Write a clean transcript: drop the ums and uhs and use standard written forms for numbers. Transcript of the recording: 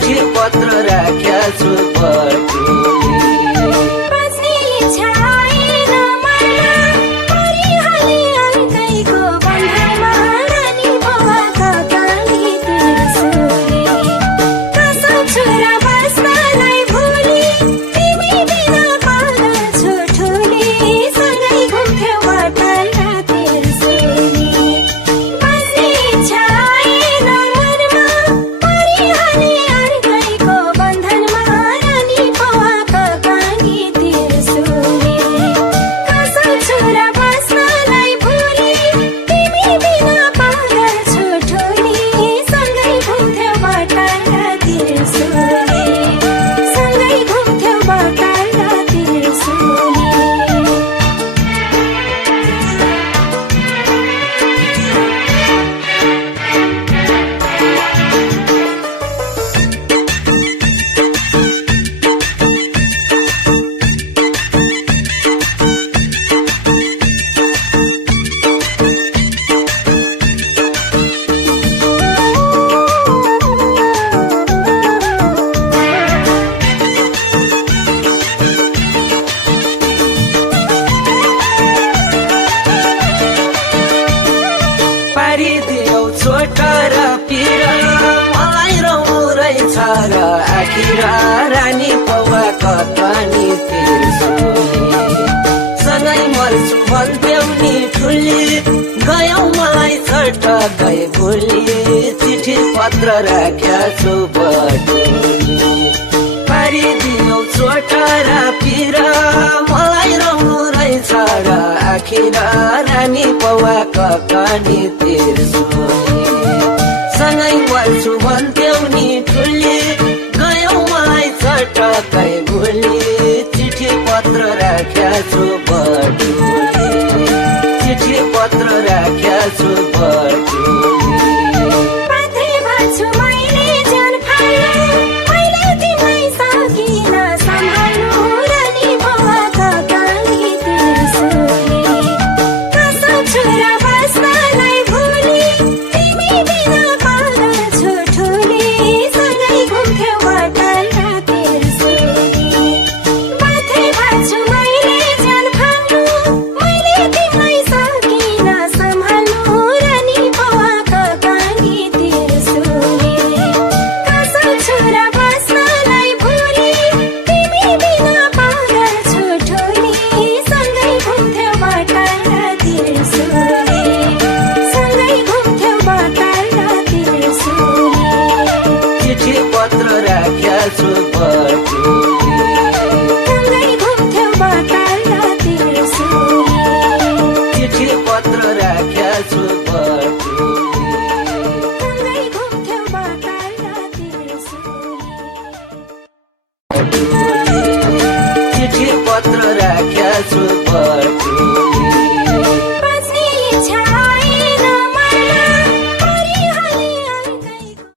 चिठी पत्र राख्या छु बटुली रानी पौवा कतनी तिर्सुली सँगै मर्छु भन्थ्यौ नि ठुली गयौ मलाई छटकै भुली चिठी पत्र राख्या छु बटुली पारिदियौ चोट र पिर मलाई रौनु रहेछ र आखिर रानी पौवा कतनी तिर्सुली सँगै मर्छु भन्थ्यौ नि ठुली छटकै भुली चिठी पत्र राख्या छु बटुली चिठी पत्र राख्या छु बटुली चिठी पत्र राख्या छु बटुली